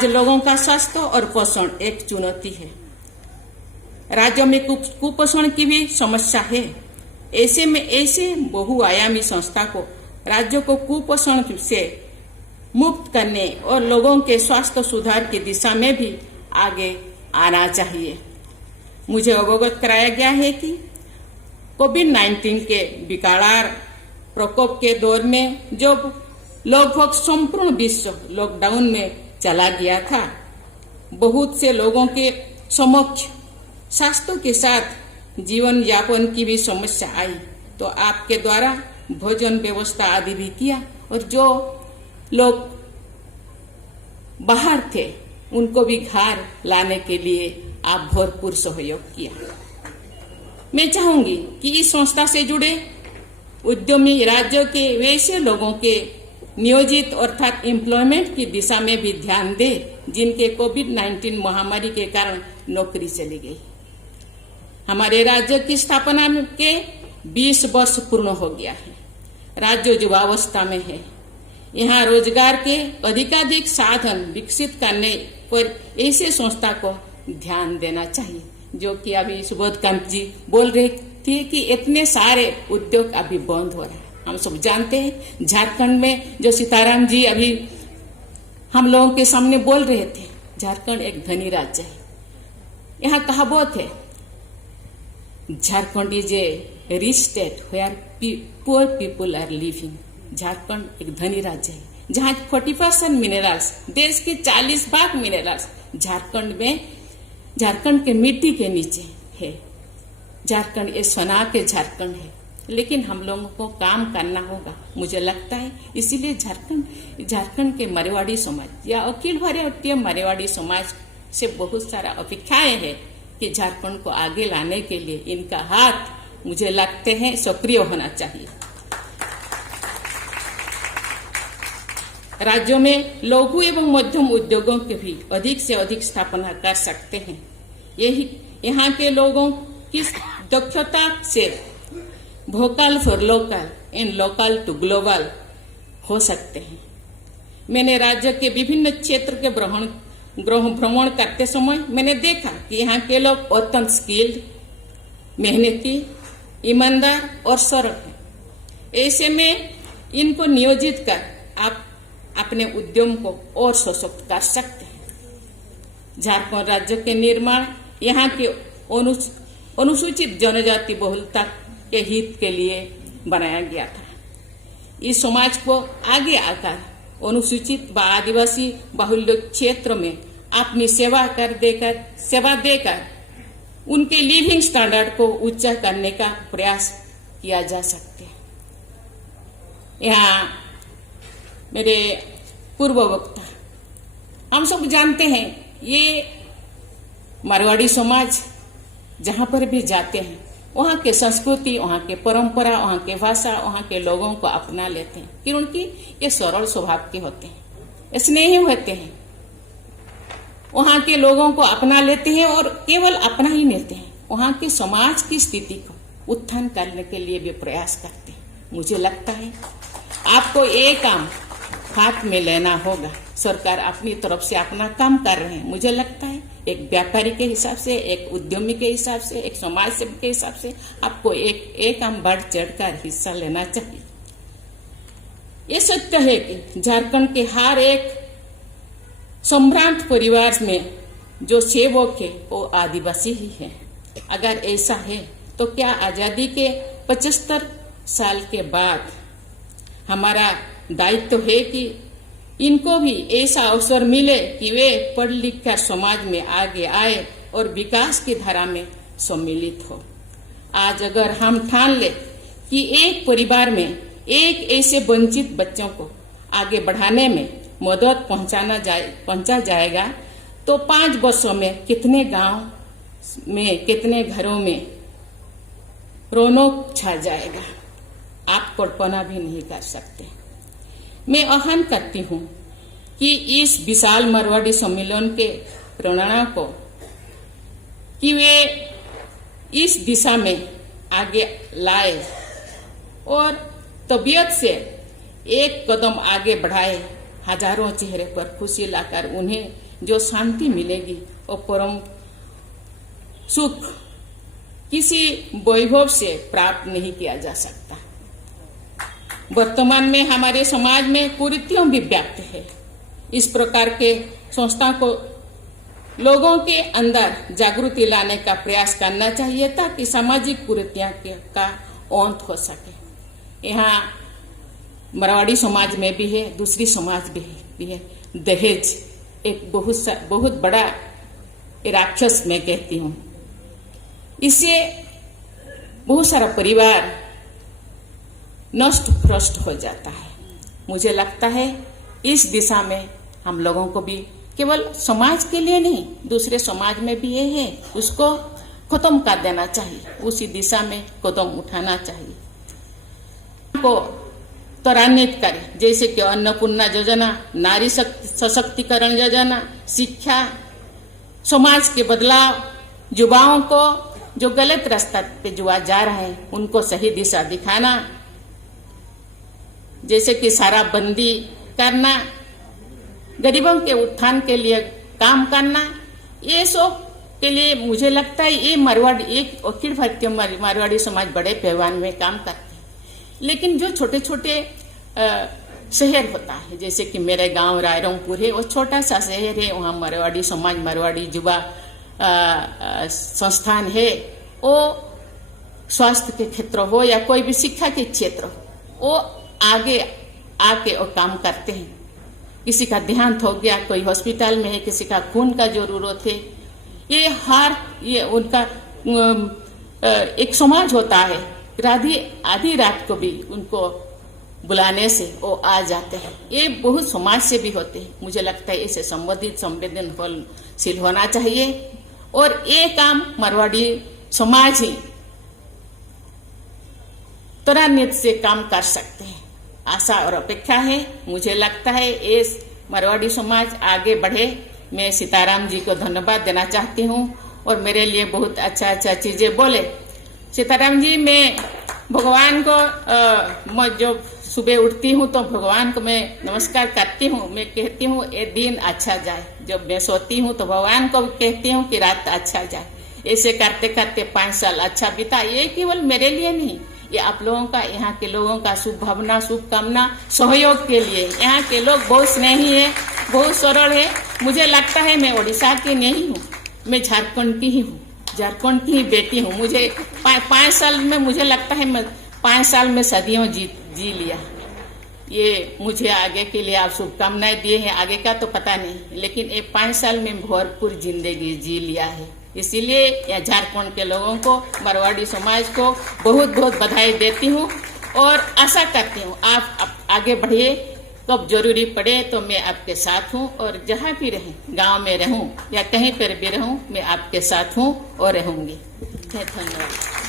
आज लोगों का स्वास्थ्य और पोषण एक चुनौती है। राज्यों में कुपोषण की भी समस्या है। ऐसे में ऐसे बहुआयामी संस्था को राज्यों को कुपोषण से मुक्त करने और लोगों के स्वास्थ्य सुधार की दिशा में भी आगे आना चाहिए। मुझे अवगत कराया गया है कि कोविड-19 के विकराल प्रकोप के दौर में जब लगभग संपूर्ण विश्व लॉकडाउन में चला गया था, बहुत से लोगों के समक्ष स्वास्थ्य के साथ जीवन यापन की भी समस्या आई, तो आपके द्वारा भोजन व्यवस्था आदि भी किया और जो लोग बाहर थे उनको भी घर लाने के लिए आप भरपूर सहयोग किया। मैं चाहूंगी कि इस संस्था से जुड़े उद्यमी राज्यों के वैसे लोगों के नियोजित अर्थात एम्प्लॉयमेंट की दिशा में भी ध्यान दे जिनके कोविड-19 महामारी के कारण नौकरी चली गई। हमारे राज्य की स्थापना के 20 वर्ष पूर्ण हो गया है। राज्य युवावस्था में है। यहाँ रोजगार के अधिकाधिक साधन विकसित करने पर ऐसे संस्था को ध्यान देना चाहिए, जो कि अभी सुबोधकांत जी बोल रहे थे कि इतने सारे उद्योग अभी बंद हो रहे हैं। हम सब जानते हैं झारखंड में जो सीताराम जी अभी हम लोगों के सामने बोल रहे थे, झारखंड एक धनी राज्य है। यहाँ कहावत है, Jharkhand is a rich state where poor people are living. Jharkhand एक धनी राज्य है जहाँ 40% मिनरल्स, देश के 40 भाग मिनरल्स झारखंड के मिट्टी के नीचे है। झारखंड ये सोना के झारखंड है, लेकिन हम लोगों को काम करना होगा, मुझे लगता है। इसीलिए झारखंड के मरवाड़ी समाज या अखिल भारतीय मरवाड़ी समाज से बहुत सारा अपेक्षाएं हैं कि झारखंड को आगे लाने के लिए इनका हाथ मुझे लगते हैं सक्रिय होना चाहिए। राज्यों में लघु एवं मध्यम उद्योगों के भी अधिक से अधिक स्थापना कर सकते हैं। यही यहाँ के लोगों की दक्षता से vocal for local and local to global हो सकते हैं। मैंने राज्य के विभिन्न क्षेत्र के भ्रमण करते समय मैंने देखा कि यहाँ के लोग अत्यंत स्किल्ड, मेहनती, ईमानदार और सरल हैं। ऐसे में इनको नियोजित कर आप अपने उद्यम को और सशक्त कर सकते हैं। झारखंड राज्य के निर्माण यहाँ के अनुसूचित जनजाति बहुलता के हित के लिए बनाया गया था। इस समाज को आगे आकर अनुसूचित व आदिवासी बाहुल्य क्षेत्र में अपनी सेवा देकर उनके लिविंग स्टैंडर्ड को ऊंचा करने का प्रयास किया जा सकता है। यहाँ मेरे पूर्व वक्ता, हम सब जानते हैं, ये मारवाड़ी समाज जहाँ पर भी जाते हैं वहाँ के संस्कृति, वहाँ के परंपरा, वहाँ के भाषा, वहाँ के लोगों को अपना लेते हैं, क्योंकि ये सरल स्वभाव के होते हैं, स्नेही होते हैं। वहाँ के लोगों को अपना लेते हैं और केवल अपना ही लेते हैं, वहाँ के समाज की स्थिति को उत्थान करने के लिए भी प्रयास करते हैं। मुझे लगता है आपको ये काम हाथ में लेना होगा। सरकार अपनी तरफ से अपना काम कर रहे हैं। मुझे लगता है एक व्यापारी के हिसाब से, एक उद्यमी के हिसाब से, एक समाज सेवक के हिसाब से आपको एक काम बढ़ चढ़कर हिस्सा लेना चाहिए। ये सत्य है कि झारखंड के हर एक सम्भ्रांत परिवार में जो सेवक है वो आदिवासी ही है। अगर ऐसा है तो क्या आजादी के 75 साल के बाद हमारा दायित्व है कि इनको भी ऐसा अवसर मिले कि वे पढ़ लिख कर समाज में आगे आए और विकास की धारा में सम्मिलित हो। आज अगर हम ठान ले कि एक परिवार में एक ऐसे वंचित बच्चों को आगे बढ़ाने में मदद पहुंचा जाएगा तो 5 वर्षों में कितने गांव में, कितने घरों में रौनक छा जाएगा, आप कल्पना भी नहीं कर सकते। मैं आह्वान करती हूँ कि इस विशाल मारवाड़ी सम्मेलन के प्रेरणा को कि वे इस दिशा में आगे लाए और तबीयत से एक कदम आगे बढ़ाए, हजारों चेहरे पर खुशी लाकर उन्हें जो शांति मिलेगी वो परम सुख किसी वैभव से प्राप्त नहीं किया जा सकता। वर्तमान में हमारे समाज में कुरीतियों भी व्याप्त है। इस प्रकार के संस्था को लोगों के अंदर जागृति लाने का प्रयास करना चाहिए ताकि सामाजिक कुरीतियों का अंत हो सके। यहाँ मारवाड़ी समाज में भी है, दूसरी समाज भी है। दहेज एक बहुत बड़ा राक्षस मैं कहती हूँ। इससे बहुत सारा परिवार नष्ट भ्रष्ट हो जाता है। मुझे लगता है इस दिशा में हम लोगों को भी केवल समाज के लिए नहीं, दूसरे समाज में भी ये है, उसको खत्म कर देना चाहिए। उसी दिशा में कदम उठाना चाहिए को त्वरान्वित करें, जैसे कि अन्नपूर्णा योजना, नारी सशक्तिकरण योजना, शिक्षा, समाज के बदलाव, युवाओं को जो गलत रास्ता पे जुआ जा रहे हैं उनको सही दिशा दिखाना, जैसे कि शराबबंदी करना, गरीबों के उत्थान के लिए काम करना, ये सब के लिए मुझे लगता है ये मारवाड़ी एक अखिल भारतीय मारवाड़ी समाज बड़े पैमाने में काम करते हैं। लेकिन जो छोटे छोटे शहर होता है, जैसे कि मेरे गांव रायरंगपुर है, वो छोटा सा शहर है, वहाँ मारवाड़ी समाज, मारवाड़ी युवा संस्थान है। वो स्वास्थ्य के क्षेत्र हो या कोई भी शिक्षा के क्षेत्र हो, वो आगे आके वो काम करते हैं। किसी का देहांत हो गया, कोई हॉस्पिटल में है, किसी का खून का जरूरत है, ये उनका एक समाज होता है। आधी रात को भी उनको बुलाने से वो आ जाते हैं। ये बहुत समाज से भी होते हैं। मुझे लगता है इसे संबंधित संवेदनशील होना चाहिए और ये काम मारवाड़ी समाज ही त्वरान्वित से काम कर सकते हैं। आशा और अपेक्षा है। मुझे लगता है ये मारवाड़ी समाज आगे बढ़े। मैं सीताराम जी को धन्यवाद देना चाहती हूँ और मेरे लिए बहुत अच्छा चीजें बोले। सीताराम जी, मैं भगवान को जब सुबह उठती हूँ तो भगवान को मैं नमस्कार करती हूँ। मैं कहती हूँ ये दिन अच्छा जाए। जब मैं सोती हूँ तो भगवान को कहती हूँ कि रात अच्छा जाए। ऐसे करते करते 5 साल अच्छा बीता। ये केवल मेरे लिए नहीं, ये आप लोगों का, यहाँ के लोगों का शुभ भावना, शुभकामना, सहयोग के लिए। यहाँ के लोग बहुत स्नेही है, बहुत सरल है। मुझे लगता है मैं उड़ीसा की नहीं हूँ, मैं झारखंड की ही हूँ, झारखंड की ही बेटी हूँ। मुझे 5 साल में, मुझे लगता है मैं 5 साल में सदियों जी लिया। ये मुझे आगे के लिए आप शुभकामनाएं दिए हैं, आगे का तो पता नहीं, लेकिन ये 5 साल में भरपूर जिंदगी जी लिया है। इसीलिए यहाँ झारखंड के लोगों को, मारवाड़ी समाज को बहुत बहुत बधाई देती हूँ और आशा करती हूँ आप आगे बढ़िए। कब जरूरी पड़े तो मैं आपके साथ हूँ और जहाँ भी रहें, गांव में रहूँ या कहीं पर भी रहूँ, मैं आपके साथ हूँ और रहूँगी। धन्यवाद।